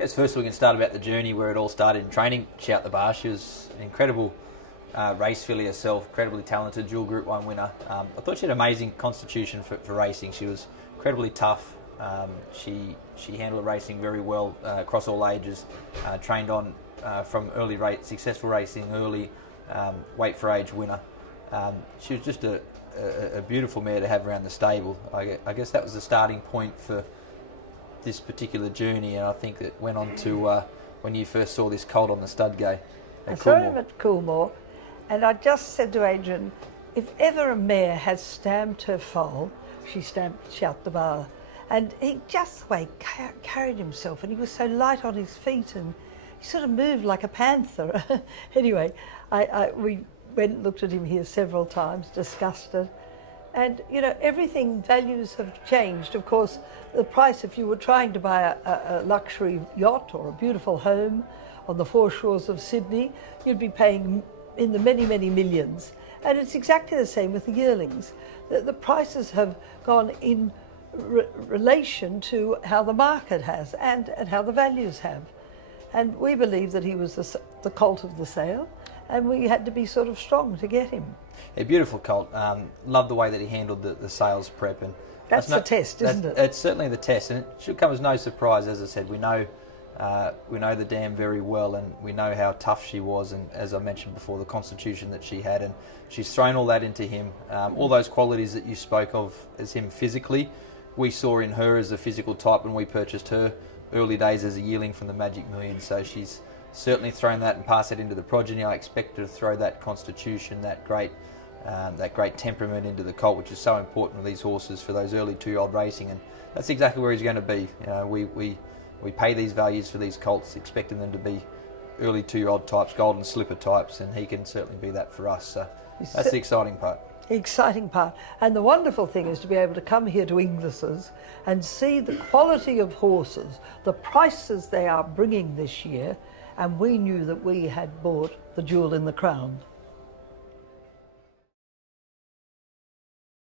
Yes, first we can start about the journey where it all started in training. Shout the Bar. She was an incredible race filly herself, incredibly talented, dual Group 1 winner. I thought she had an amazing constitution for racing. She was incredibly tough. She handled racing very well across all ages. Trained on from successful racing early, weight for age winner. She was just a beautiful mare to have around the stable. I guess that was the starting point for this particular journey, and I think that went on to when you first saw this colt on the stud gate I at saw Coolmore. him at Coolmore, and I just said to Adrian, if ever a mare has stamped her foal, she stamped Shout the Bar. And he just the way carried himself, and he was so light on his feet, and he sort of moved like a panther. Anyway, we went and looked at him here several times, discussed it. And, you know, values have changed. Of course, the price, if you were trying to buy a luxury yacht or a beautiful home on the foreshores of Sydney, you'd be paying in the many, many millions. And it's exactly the same with the yearlings. The prices have gone in relation to how the market has and how the values have. And we believe that he was the colt of the sale, and we had to be sort of strong to get him. A beautiful colt. Love the way that he handled the sales prep, and that's the test, isn't it? It's certainly the test, and it should come as no surprise. As I said, we know the dam very well, and we know how tough she was, and as I mentioned before, the constitution that she had, and she's thrown all that into him. All those qualities that you spoke of as him physically, we saw in her as a physical type when we purchased her early days as a yearling from the Magic Million. So she's certainly thrown that and passed it into the progeny. I expect her to throw that constitution, that great temperament into the colt, which is so important with these horses for those early 2-year-old racing, and that's exactly where he's going to be. You know, we pay these values for these colts, expecting them to be early 2-year-old types, golden slipper types, and he can certainly be that for us. So that's the exciting part. Exciting part. And the wonderful thing is to be able to come here to Inglis's and see the quality of horses, the prices they are bringing this year, and we knew that we had bought the jewel in the crown.